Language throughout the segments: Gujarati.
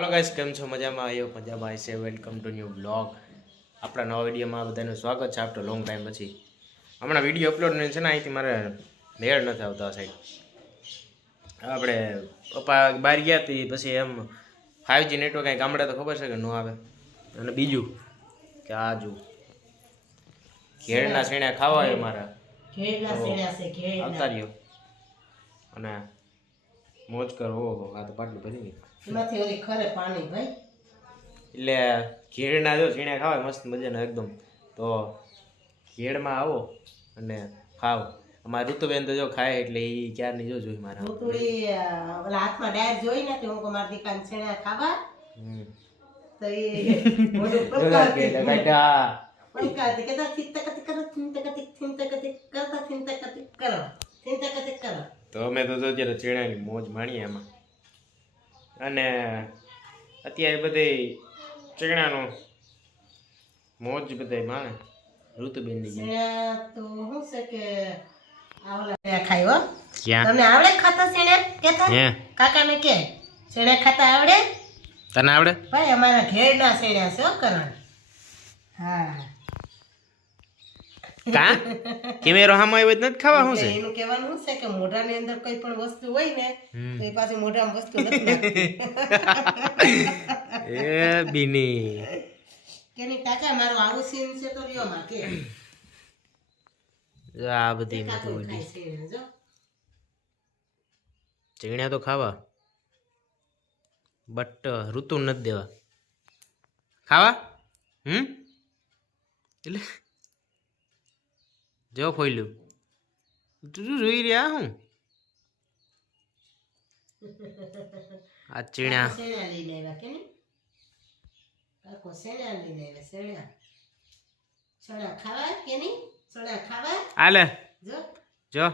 हेलो गाइस केम छो मजामा आयो मजामा आइसे वेलकम टू न्यू ब्लॉग આપણા નવા વિડીયોમાં બધાનું સ્વાગત છે આફ્ટર લોંગ ટાઈમ પછી હમણાં વિડીયો અપલોડ નહીં છે ને અહીંથી મારે મેળ નથી આવતો આ સાઈડ આપણે પપ્પા બહાર ગયા હતી પછી એમ 5G નેટવર્ક કાંઈ ગામડે તો ખબર છે કે ન આવે અને બીજું કે આ જો ઘેડના શેણા ખાવા હોય મારા ઘેડના શેણા છે ઘેડ આવતા રહ્યો અને મોજ કરો ઓહો આ તો પાટલું ભરી ગયું એમાંથી ઓલી ખરે પાણી ભાઈ એટલે ઘેડના જો ઝીણા ખાવા મસ્ત મજાના એકદમ તો ઘેડમાં આવો અને ખાવ અમારા ઋતુબેન તો જો ખાય એટલે એ ક્યારની જો જોઈ મારા ઋતુડી ઓલા હાથમાં ડાયર જોઈ ને હું કો મારી દીકરાને છેણા ખાવા તો એ મોઢું પલકાતી કે થિંતકતી કરો થિંતકતી કરો તો અમે તો અત્યારે ચેણાની મોજ માણીએ એમાં અને અત્યારે બધે ચેણાનો મોજ બધે માણે ઋતુબેનની છેણા તો હું છે કે આવલા ખાયો ક્યાં તમને આવડે ખાતા છેણા કેતા કાકાને કે છેણા ખાતા આવડે તને આવડે ભાઈ અમારા ઘેરના છેણા છે કરણ હા કા કેમેરો હામો આવ્યો જ નથી ખાવા હું છે એનું કહેવાનું છે કે મોઢાની અંદર કોઈ પણ વસ્તુ હોય ને તો એ પાછી મોઢામાં વસ્તુ નથી નાખતી એ બીની કેની કાકા મારો આવું સીન છે તો લ્યો માં કે આ બધી મતો ઓલી જો ચીણ્યા તો ખાવા બટ ઋતુ નથી દેવા ખાવા એટલે જો ફોઈલું તું જોઈ રહ્યા હું આ ચીણા સેણા લઈને આવ્યા કે નહીં કાકો સેણા લઈને આવ્યા સેણા છોડા ખાવા કે નહીં છોડા ખાવા આલે જો જો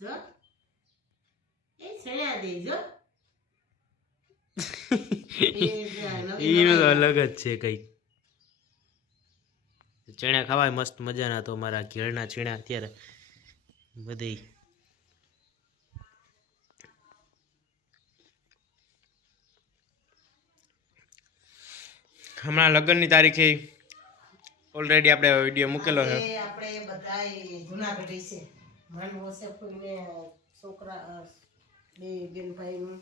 જો એ સેણા દે જો એનું તો અલગ જ છે કંઈક ચીણા ખાવાય મસ્ત મજાના તો મારા ઘેરના ચીણા અત્યારે બધી હમણાં લગ્નની તારીખે ઓલરેડી આપણે વિડીયો મૂકેલો છે આપણે બધાય જૂનાગઢ છે માન વસેફને છોકરા બે બેન ભાઈનું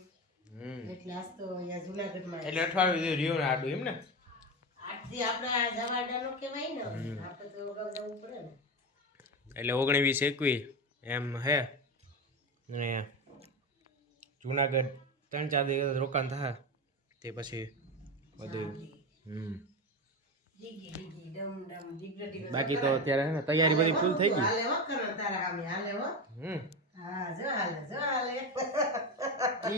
એટલે આજ તો અહીંયા જૂનાગઢમાં એટલે અઠવાડિયું રહ્યો ને આડું એમ ને આજથી આપણા જવાડાનો કહેવાય ને આપણે તો અગાઉ જવું પડે ને એટલે 19-21 એમ હે ને જૂનાગઢ 3-4 દિવસ રોકાણ થાય તે પછી બધું બાકી તો અત્યારે હે ને તૈયારી બધી ફૂલ થઈ ગઈ હાલે હો કરણ તારા ગામે હાલે હો હા જો હાલે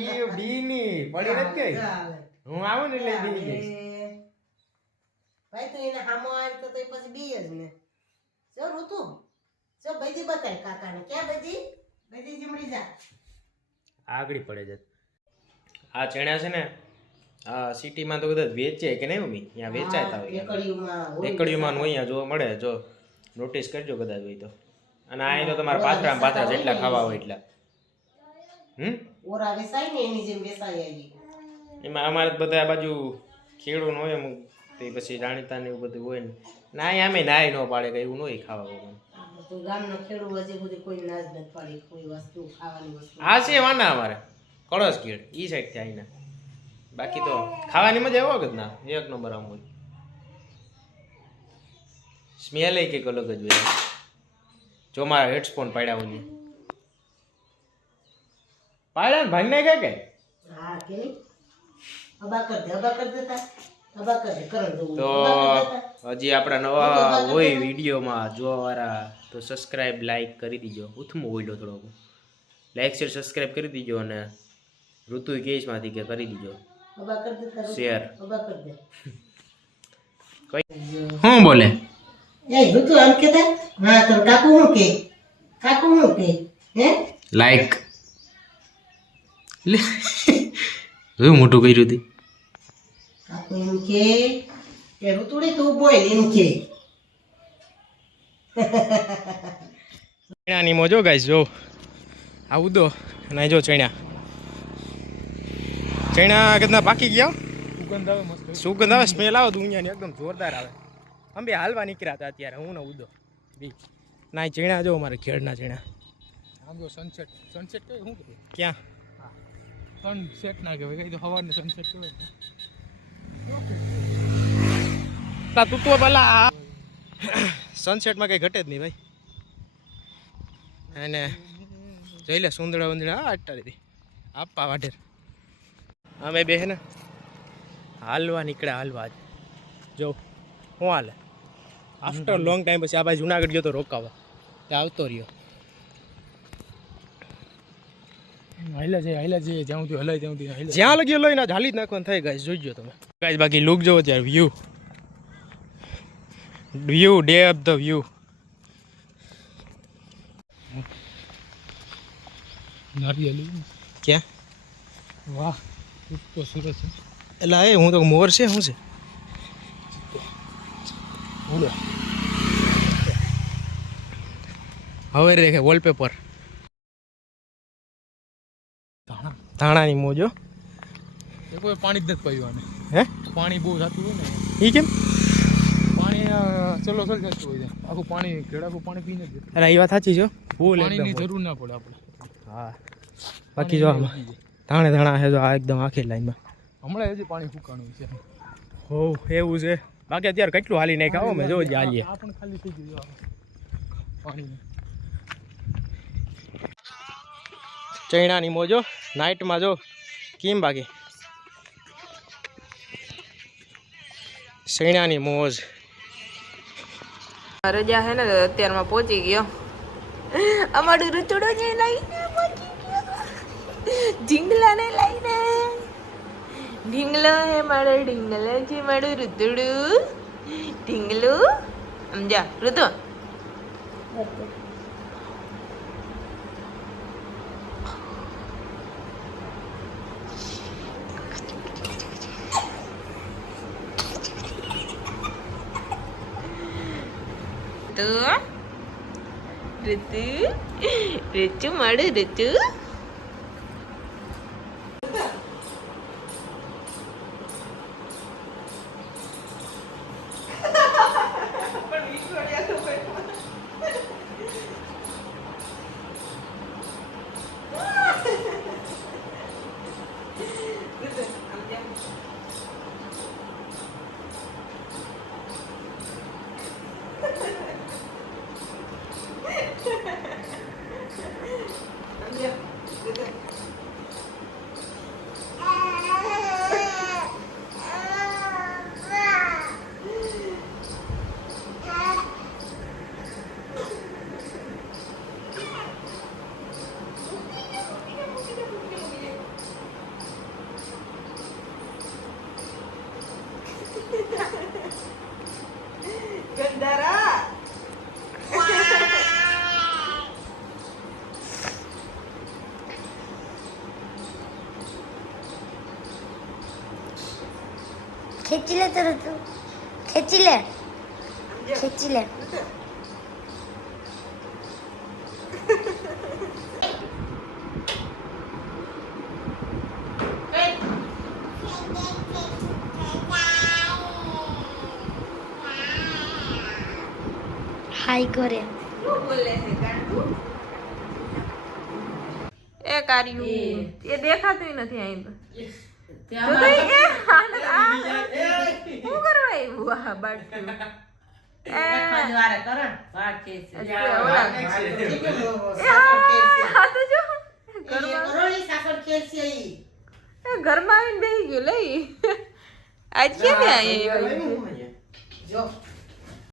ઈ બીની પડી નથી ગઈ હું આવું ને એટલે બી જઈશ ભાઈ તો એને હામો આવે તો પછી બી જ ને જો ઋતુ જો બધી બતાય કાકાને ક્યાં બધી જમડી જા આગળી પડે છે આ ચણા છે ને આ સિટીમાં તો બધા વેચે કે નહીં મમ્મી ત્યાં વેચાતા હોય એકડીયુંમાં હોય અહીંયા જોવા મળે જો નોટિસ કરજો કદાચ હોય તો અને આ તો તમારા પાથરા જેટલા ખાવા હોય એટલા ઓરા વેસાય ને એની જેમ વેસાય આવી એમાં અમારે બધા આ બાજુ ખેડૂત હોય અમુક તે પછી જાણીતા ને એવું બધું હોય ને ના આમે નાય ન પાડે કે એવું ન હોય ખાવા વગર તો ગામનો ખેડૂત હજી બધી કોઈ નાજ નથી પાડી કોઈ વસ્તુ ખાવાની વસ્તુ હા છે વાના અમારે કળશ ગીડ ઈ સાઈડ થી આવીને બાકી તો ખાવાની મજા આવે જ ના એક નંબર આમ હોય સ્મેલ એ કંઈક અલગ જ હોય જો મારા હેડફોન પાડ્યા હોય પાડ્યા ને ભાંગ નાખ્યા કે હા કે નહીં અબા કર દેતા તો હજી આપણા નવા હોય વિડીયોમાં જોવાવાળા તો સબસ્ક્રાઈબ લાઈક કરી દીજો ઉથમો હોઈલો થોડોક લાઈક શેર સબસ્ક્રાઈબ કરી દીજો અને ઋતુ કેસમાંથી કે કરી દીજો શેર શું બોલે એ ઋતુ આમ કેતા હા તો કાકુ હું કે હે લાઈક લે મોટું કર્યું હતી કાકુ એમ કે ઋતુડી તું બોલ એમ કે ચણાની મોજો ગાઈસ જો આવું દો અને જો ચણ્યા ચણા કેટલા પાકી ગયા સુગંધ આવે મસ્ત. સુગંધ આવે સ્મેલ આવે દુનિયાની એકદમ જોરદાર આવે અમે બે હાલવા નીકળ્યા હતા અત્યારે હું ને ઉદો બી ના ચણા જો મારે ખેડના ચણા આમ જો સનસેટ સનસેટ કઈ શું કહેવાય? ક્યાં સનસેટ ના કહેવાય, કઈ તો સવારને સનસેટ કહેવાય. તા તું તો પેલા સનસેટમાં કઈ ઘટે જ નહીં ભાઈ અને જોઈ લે સુંદરા વંદરા હા અટ્ટાડી આપવા વાઢેર અમે બે ને હાલવા નીકળ્યા હાલવા જ જો હું હાલે આફ્ટર લોંગ ટાઈમ પછી આ ભાઈ જુનાગઢ ગયો તો રોકાવા ત્યાં આવતો રહ્યો હાઈલા છે જ્યાં સુધી હલાય ત્યાં સુધી હાઈલા. જ્યાં લગી લઈને હાલી જ નાખવાનું થાય ગાઈસ જોઈજો તમે ગાઈસ બાકી લુક જોવો ત્યારે view day of the view નારિયેલી ક્યાં વાહ ખૂબ તો સરસ છે. એટલે એ હું તો મોર છે શું છે બોલો હવે રે વોલપેપર ધાણા ધાણાની મોજો એ કોઈ પાણી જ નથી પાયું આને. હે પાણી બહુ થતું હોય ને એ કેમ પાણી ચલો ચલ જતું હોય છે. આખું પાણી ઘેડાખું પાણી પીને જ અરે એ વાત સાચી છો ફૂલ પાણીની એકદમ જરૂર ના પડે આપણે. હા બાકી જો આમાં ધાણે ધાણા છે જો આ એકદમ આખી લાઈનમાં હમણાં હજી પાણી ફૂકાણું છે. હો એવું છે બાકી અત્યારે કેટલું હાલી નહીં ખાઓ મેં જોજે હાલીએ આ પણ ખાલી થઈ ગયું પાણી. ચૈણાની મોજો નાઇટમાં જો કેમ બાકી ચૈણાની મોજ રજા હે ને અત્યારમાં પહોંચી ગયો અમારું રચોડો જે લઈને પહોંચી ગયો ઢીંગલા ને લઈને ઢીંગલો હે મારો ઢીંગલો છે મારું રુતડું ઢીંગલું સમજા રુતો ऋतु ऋतु माಡು ऋतु ખેંચી લે તરત ખેંચી લે ખેંચી લે હાય કરે એ કાર્યું એ દેખાતું નથી અહીં તો શું કરવા આવ્યું આ બાટલું ઘરમાં આવીને બેસી ગયું લઈ આજ કેમ આવ્યા જો